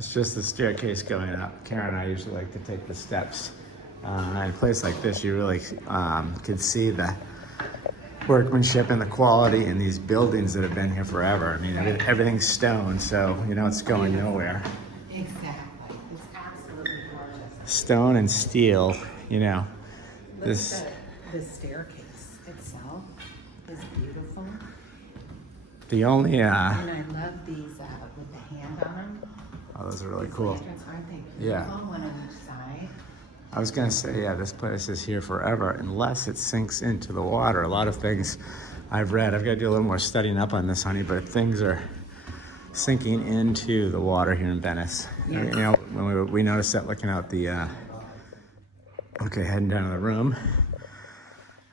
It's just the staircase going up. Karen and I usually like to take the steps. In a place like this, you really could see the workmanship and the quality in these buildings that have been here forever. I mean, everything's stone, so you know it's going nowhere. Exactly. It's absolutely gorgeous. Stone and steel, you know. Look at the staircase itself is beautiful. The only And I love these with the hand on them. oh, those are really cool. Lanterns, aren't they beautiful? Yeah. One on each side. I was gonna say, yeah, this place is here forever unless it sinks into the water. A lot of things I've read, I've got to do a little more studying up on this, honey, but things are sinking into the water here in Venice. Yes. You know, when we noticed that looking out the, okay, heading down to the room.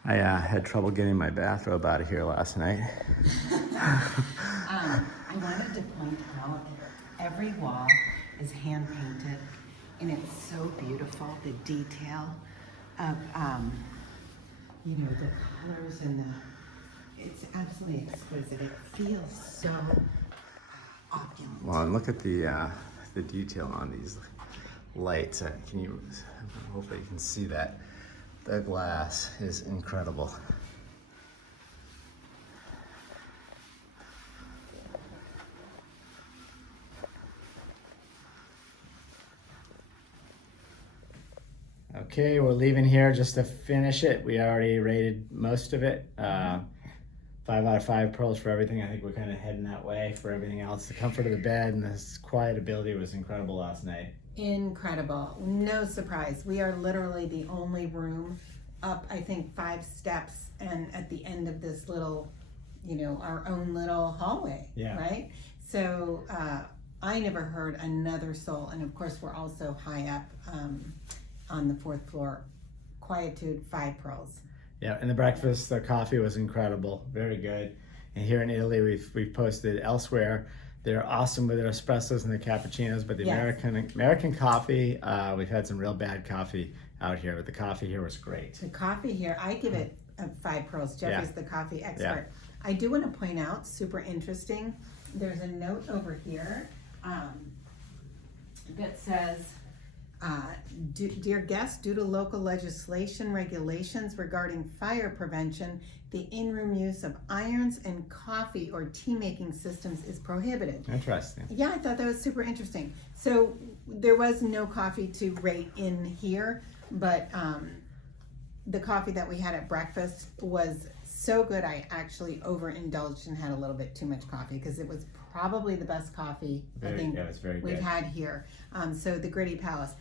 I had trouble getting my bathrobe out of here last night. I wanted to point out every wall is hand painted. And it's so beautiful, the detail of, you know, the colors and it's absolutely exquisite. It feels so opulent. Well, and look at the detail on these lights. Can you, hopefully you can see that. The glass is incredible. Okay, we're leaving here just to finish it. We already rated most of it. 5 out of 5 pearls for everything. I think we're kind of heading that way for everything else. The comfort of the bed and this quiet ability was incredible last night. Incredible. No surprise. We are literally the only room up, I think, 5 steps and at the end of this little, you know, our own little hallway, Yeah. right? So I never heard another soul. And of course, we're also high up on the 4th floor. Quietude, 5 pearls. Yeah, and the breakfast, the coffee was incredible, very good. And here in Italy, we've posted elsewhere. They're awesome with their espressos and the cappuccinos, but the Yes. American coffee, we've had some real bad coffee out here, but the coffee here was great. The coffee here, I give it 5 pearls. Jeffrey's the coffee expert. Yeah. I do want to point out, super interesting, there's a note over here that says, dear guests, due to local legislation regulations regarding fire prevention, the in-room use of irons and coffee or tea making systems is prohibited. Interesting. Yeah, I thought that was super interesting. So there was no coffee to rate in here, but the coffee that we had at breakfast was so good I actually overindulged and had a little bit too much coffee because it was probably the best coffee I think Yeah, it was very we've good. had here. So the Gritti Palace.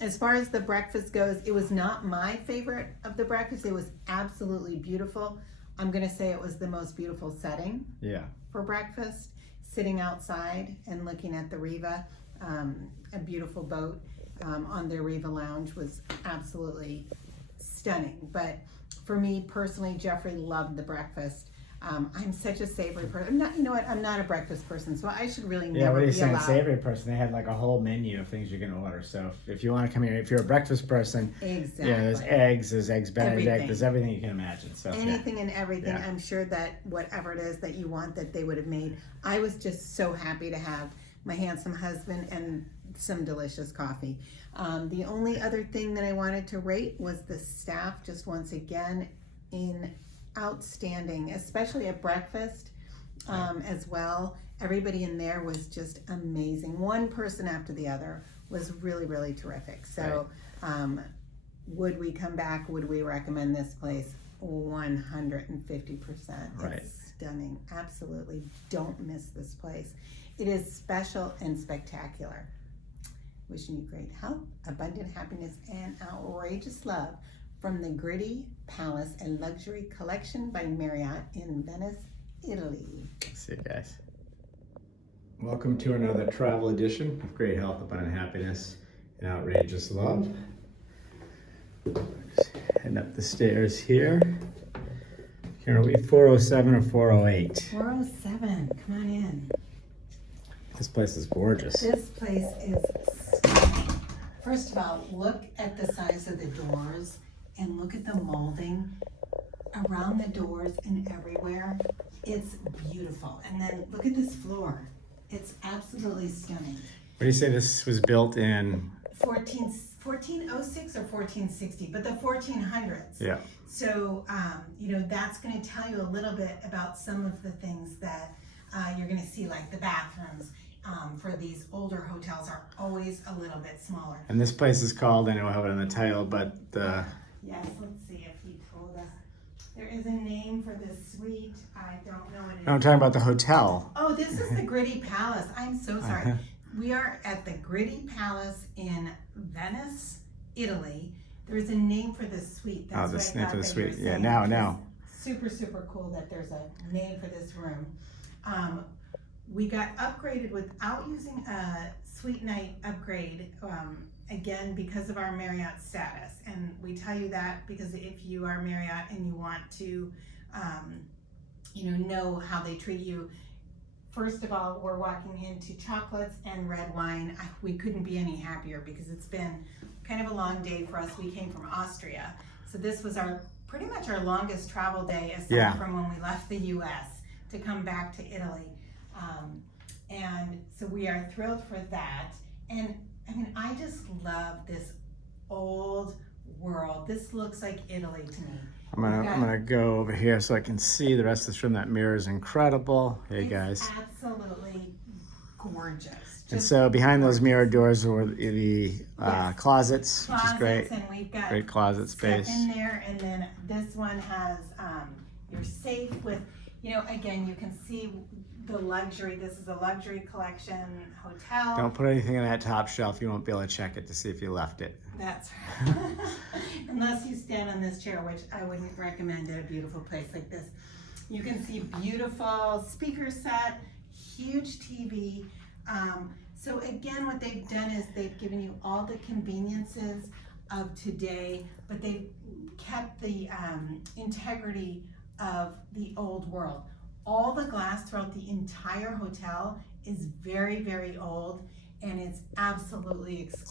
As far as the breakfast goes, it was not my favorite of the breakfast. It was absolutely beautiful. I'm gonna say it was the most beautiful setting Yeah. for breakfast, sitting outside and looking at the Riva. A beautiful boat on their Riva Lounge was absolutely stunning. But for me personally, Jeffrey loved the breakfast. I'm such a savory person. I'm not, you know what? I'm not a breakfast person, so I should really Yeah, never what are you be saying? allowed. Savory person. They had like a whole menu of things you can order. So if you want to come here, if you're a breakfast person, Exactly. yeah, there's eggs Benedict, Everything. there's everything you can imagine. So Anything and everything. Yeah. I'm sure that whatever it is that you want that they would have made. I was just so happy to have my handsome husband and some delicious coffee. The only other thing that I wanted to rate was the staff, just once again in outstanding, especially at breakfast as well. Everybody in there was just amazing. One person after the other was really, really terrific. So would we come back? Would we recommend this place? 150%. Right. It's stunning. Absolutely don't miss this place. It is special and spectacular. Wishing you great health, abundant happiness, and outrageous love from the Gritti Palace and Luxury Collection by Marriott in Venice, Italy. See you guys. Welcome to another travel edition of Great Health, Abundant Happiness, and Outrageous Love. Just heading up the stairs here. Here are we 407 or 408? 407, come on in. This place is gorgeous. This place is stunning. First of all, look at the size of the doors and look at the molding around the doors and everywhere. It's beautiful. And then look at this floor. It's absolutely stunning. What do you say this was built in? 1406 or 1460, but the 1400s. Yeah. So, that's going to tell you a little bit about some of the things that you're going to see, like the bathrooms for these older hotels are always a little bit smaller. And this place is called, I know I have it on the title, but Yes, let's see if he told us. There is a name for this suite. I don't know what it is. No, I'm talking about the hotel. Oh, this is the Gritti Palace. I'm so sorry. We are at the Gritti Palace in Venice, Italy. There's a name for this suite. That's this what I name for the thought that you were suite. Yeah, saying. now. Super, super cool that there's a name for this room. We got upgraded without using a suite night upgrade, again, because of our Marriott status. And we tell you that because if you are Marriott and you want to, know how they treat you, first of all, we're walking into chocolates and red wine. We couldn't be any happier because it's been kind of a long day for us. We came from Austria. So this was pretty much our longest travel day aside from when we left the US to come back to Italy. And so we are thrilled for that. And I mean, I just love this old world. This looks like Italy to me. I'm gonna go over here so I can see the rest of this room. That mirror is incredible. Hey guys. Absolutely gorgeous. And so behind those mirror doors were the closets, which is great. And we've got great closet space in there. And then this one has your safe with, again, you can see the luxury. This is a luxury collection hotel. Don't put anything on that top shelf. You won't be able to check it to see if you left it. That's right. Unless you stand on this chair, which I wouldn't recommend at a beautiful place like this. You can see beautiful speaker set, huge TV. So again, what they've done is they've given you all the conveniences of today, but they've kept the integrity of the old world. All the glass throughout the entire hotel is very, very old, and it's absolutely exquisite.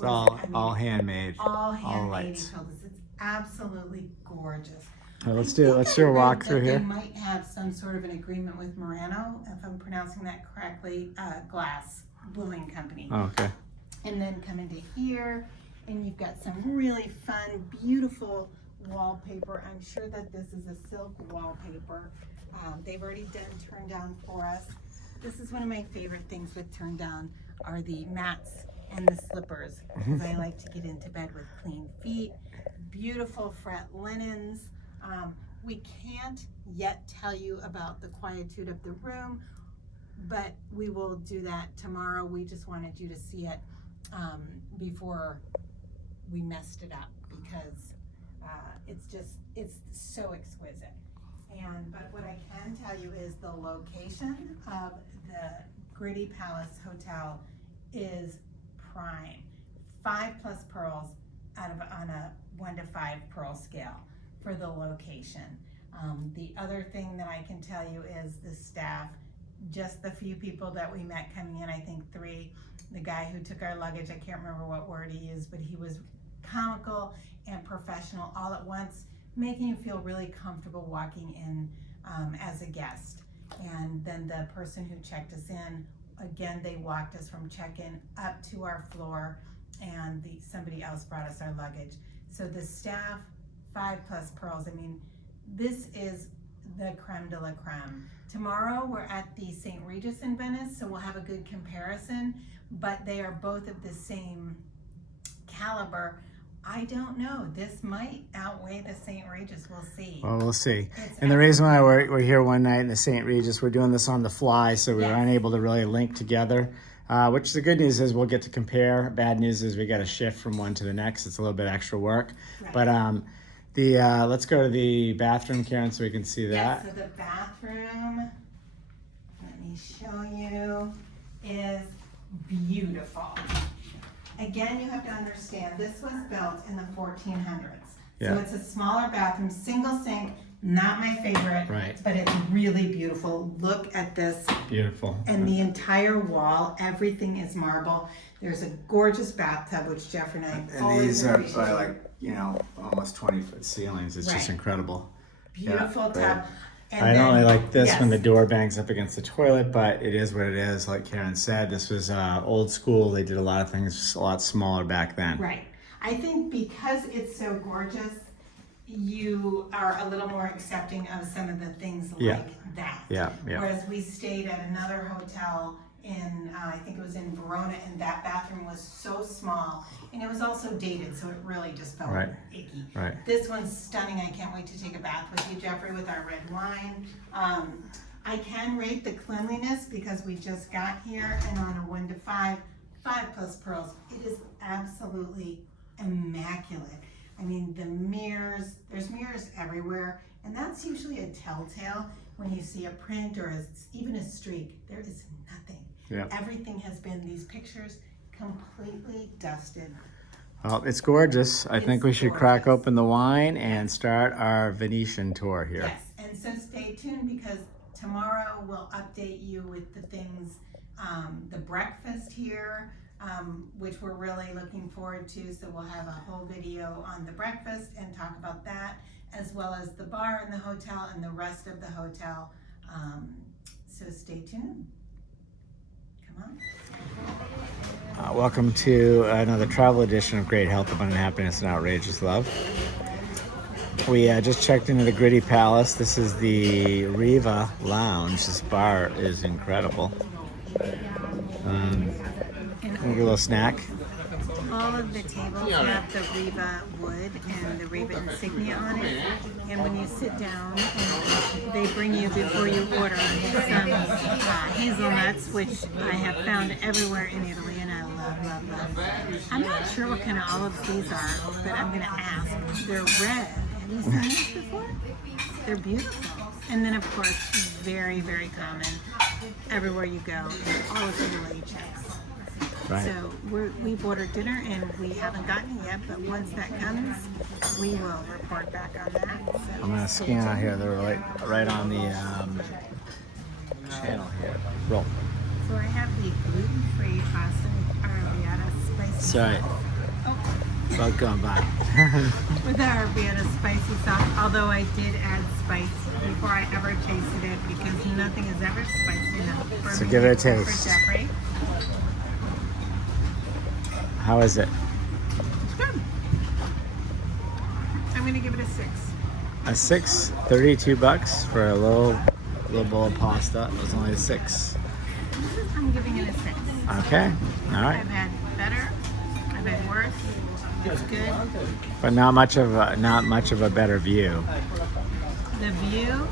It's all handmade. All handmade. lights. It's absolutely gorgeous. Well, let's do a walkthrough here. They might have some sort of an agreement with Murano, if I'm pronouncing that correctly, glass blowing company. Oh, okay. And then come into here, and you've got some really fun, beautiful wallpaper. I'm sure that this is a silk wallpaper. They've already done turn down for us. This is one of my favorite things with turn down are the mats and the slippers, because I like to get into bed with clean feet. Beautiful fret linens. We can't yet tell you about the quietude of the room, but we will do that tomorrow. We just wanted you to see it before we messed it up, because it's so exquisite. But what I can tell you is the location of the Gritti Palace Hotel is prime. 5+ pearls on a 1 to 5 pearl scale for the location. The other thing that I can tell you is the staff. Just the few people that we met coming in, I think 3. The guy who took our luggage, I can't remember what word he used, but he was comical and professional all at once, making you feel really comfortable walking in as a guest. And then the person who checked us in, again, they walked us from check-in up to our floor, and somebody else brought us our luggage. So the staff, 5+ pearls. I mean, this is the creme de la creme. Tomorrow we're at the St. Regis in Venice, so we'll have a good comparison, but they are both of the same caliber. I don't know. This might outweigh the St. Regis. We'll see. Well, we'll see. And the reason why we're here one night in the St. Regis, we're doing this on the fly, so we were unable to really link together. Which the good news is we'll get to compare. Bad news is we got to shift from one to the next. It's a little bit extra work. Right. But let's go to the bathroom, Karen, so we can see that. So the bathroom, let me show you, is beautiful. Again, you have to understand, this was built in the 1400s. So it's a smaller bathroom, single sink, not my favorite, but it's really beautiful. Look at this. Beautiful. And the entire wall, everything is marble. There's a gorgeous bathtub, which Jeff and I always appreciate. These are by almost 20-foot ceilings. It's just incredible. Beautiful tub. And I don't really like this when the yes. door bangs up against the toilet, but it is what it is. Like Karen said, this was old school. They did a lot of things a lot smaller back then. Right. I think because it's so gorgeous, you are a little more accepting of some of the things Yeah. like that. Yeah, yeah. Whereas we stayed at another hotel in, I think it was in Verona, and that bathroom was so small, and it was also dated, so it really just felt Right. icky. Right. This one's stunning. I can't wait to take a bath with you, Jeffrey, with our red wine. I can rate the cleanliness because we just got here, and on a 1 to 5, 5 plus pearls, it is absolutely immaculate. I mean, the mirrors, there's mirrors everywhere, and that's usually a telltale when you see a print or even a streak. There is nothing. Yeah. Everything has been, these pictures, completely dusted. Well, it's gorgeous. I think we should crack open the wine and start our Venetian tour here. Yes, and so stay tuned because tomorrow we'll update you with the things, the breakfast here, which we're really looking forward to. So we'll have a whole video on the breakfast and talk about that, as well as the bar in the hotel and the rest of the hotel. So stay tuned. Come on. Welcome to another travel edition of Great Health, Abundant Happiness, and Outrageous Love. We just checked into the Gritti Palace. This is the Riva Lounge. This bar is incredible. Maybe a little snack. All of the tables have the Riva wood and the Riva insignia on it. And when you sit down, they bring you, before you order, some hazelnuts, which I have found everywhere in Italy, and I love, love, love. I'm not sure what kind of olives these are, but I'm going to ask. They're red. Have you seen these before? They're beautiful. And then, of course, very, very common everywhere you go in all of Italy, chips. Right. So we've ordered dinner and we haven't gotten it yet, but once that comes, we will report back on that. So I'm gonna scan out here. They're right on the channel here. Roll. So I have the gluten-free pasta arrabbiata spicy. Sorry. Oh, Welcome back. with our arrabbiata spicy sauce. Although I did add spice before I ever tasted it because nothing is ever spicy enough for So me give it a except for taste. Jeffrey. How is it? It's good. I'm gonna give it a 6. A 6, $32 for a little bowl of pasta. It was only a 6. I'm giving it a 6. Okay. All right. I've had better. I've had worse. It's good. But not much of a better view. The view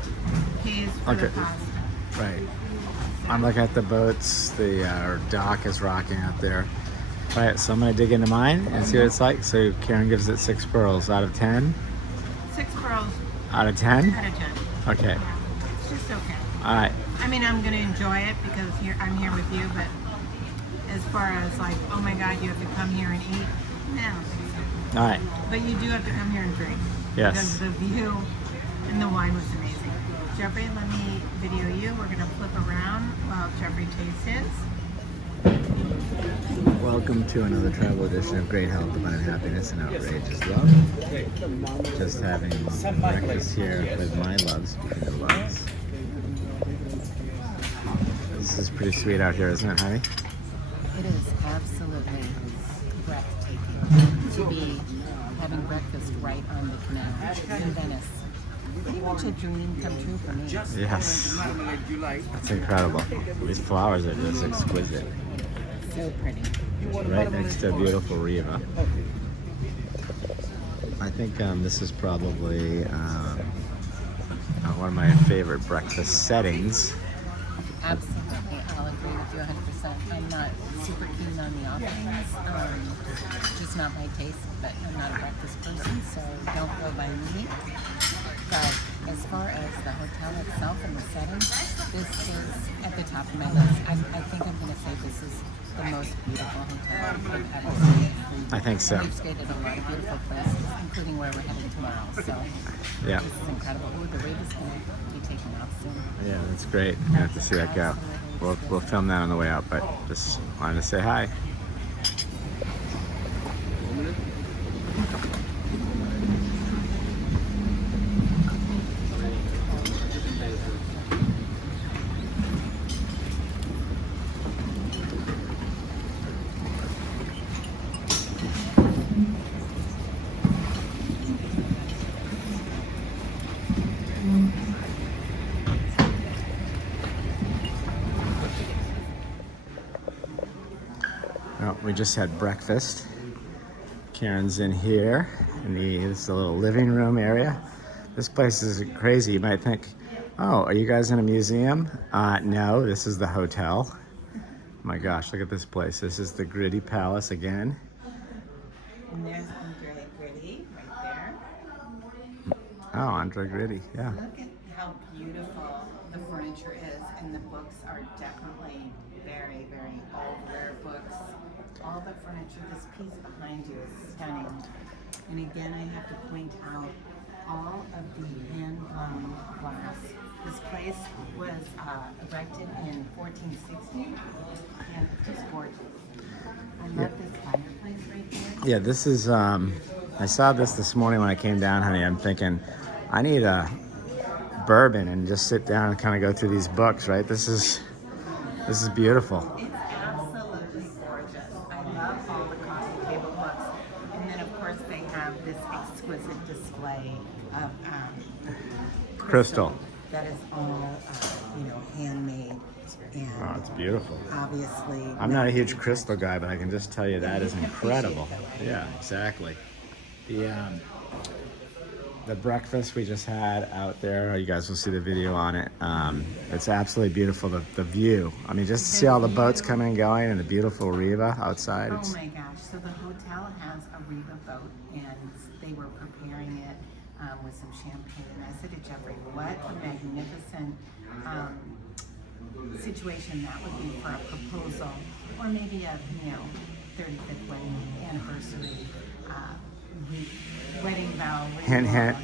pays for the Okay. pasta. Right. I'm looking at the boats. The dock is rocking out there. All right, so I'm gonna dig into mine and see what it's like. So Karen gives it 6 pearls out of 10. 6 pearls Out of 10. out of 10. Okay. It's just okay. All right. I mean, I'm gonna enjoy it because I'm here with you. But as far as like, oh my God, you have to come here and eat. No, I don't think so. All right. But you do have to come here and drink. Yes. Because the view and the wine was amazing. Jeffrey, let me video you. We're gonna flip around while Jeffrey tastes his. Welcome to another travel edition of Great Health, Abundant Happiness, and Outrageous Love. Just having breakfast here with my loves, speaking of loves. This is pretty sweet out here, isn't it, honey? It is absolutely breathtaking to be having breakfast right on the canal in Venice. Pretty much a dream come true for me. Yes. That's incredible. These flowers are just exquisite. So pretty. Right next to a beautiful Riva. I think this is probably one of my favorite breakfast settings. Absolutely. I'll agree with you 100%. I'm not super keen on the offerings. Just not my taste, but I'm not a breakfast person, so don't go by me. But as far as the hotel itself and the setting, this is at the top of my list. I think I'm going to say this is the most beautiful hotel I've ever seen. I think so. We've stayed at a lot of beautiful places, including where we're heading tomorrow. So Yeah. this is incredible. Ooh, the Riva's going to be taking off soon. Yeah, that's great. I have to see that go. We'll film that on the way out, but just wanted to say hi. Oh, we just had breakfast. Karen's in here, and this is a little living room area. This place is crazy. You might think, oh, are you guys in a museum? No, this is the hotel. Oh my gosh, look at this place. This is the Gritti Palace again. And there's Andre Gritti right there. Oh, Andre Gritti, yeah. Look at how beautiful the furniture is, and the books are definitely very, very old, rare books. All the furniture, this piece behind you is stunning. And again, I have to point out all of the hand-blown glass. This place was erected in 1460, and it's just gorgeous. I love this fireplace right there. Yeah, this is, I saw this morning when I came down, honey. I'm thinking, I need a bourbon and just sit down and kind of go through these books, right? This is beautiful. It's absolutely gorgeous. I love all the coffee table books. And then, of course, they have this exquisite display of Crystal. that is all, handmade. And Oh, it's beautiful. obviously, I'm not a huge crystal guy, but I can just tell you that is You can incredible. appreciate Yeah, exactly. The breakfast we just had out there, you guys will see the video on it. It's absolutely beautiful, the view. I mean, just to see all the boats coming and going and the beautiful Riva outside. oh It's, my gosh. So the hotel has a Riva boat, and they were preparing it with some champagne. And I said to Jeffrey, what a magnificent situation that would be for a proposal, or maybe a 35th wedding anniversary wedding vow. Hint, hint.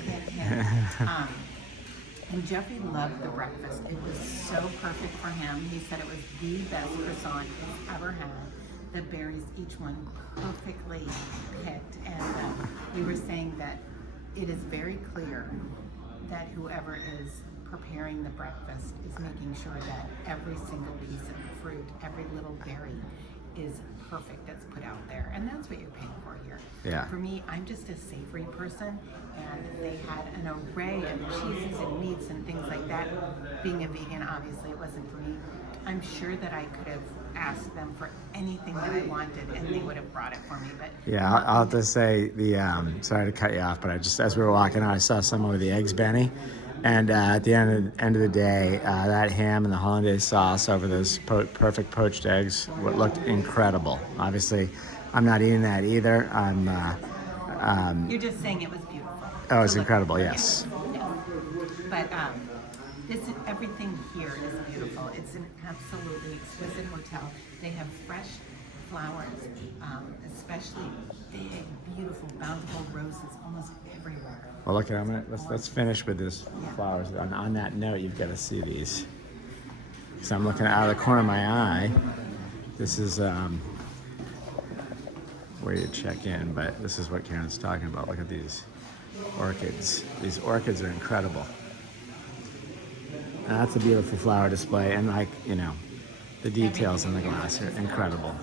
And Jeffrey loved the breakfast. It was so perfect for him. He said it was the best croissant he's ever had. The berries, each one perfectly picked. And we were saying that it is very clear that whoever is preparing the breakfast is making sure that every single piece of fruit, every little berry is perfect that's put out there. And that's what you're paying for here. Yeah. For me, I'm just a savory person, and they had an array of cheeses and meats and things like that. Being a vegan, obviously it wasn't for me. I'm sure that I could have asked them for anything that I wanted, and they would have brought it for me. But yeah, I'll have to say sorry to cut you off, but I just, as we were walking out, I saw someone with the eggs Benny. And at the end of the day, that ham and the hollandaise sauce over those perfect poached eggs looked incredible. Obviously, I'm not eating that either. you're just saying it was beautiful. Oh, it's To look incredible, at. yes. Yes. But everything here is beautiful. It's an absolutely exquisite hotel. They have fresh flowers, especially big, beautiful, bountiful roses almost everywhere. Well, look, let's finish with this flowers. On that note, you've got to see these. So I'm looking out of the corner of my eye. This is where you check in, but this is what Karen's talking about. Look at these orchids. These orchids are incredible. And that's a beautiful flower display, and the details in the glass are incredible.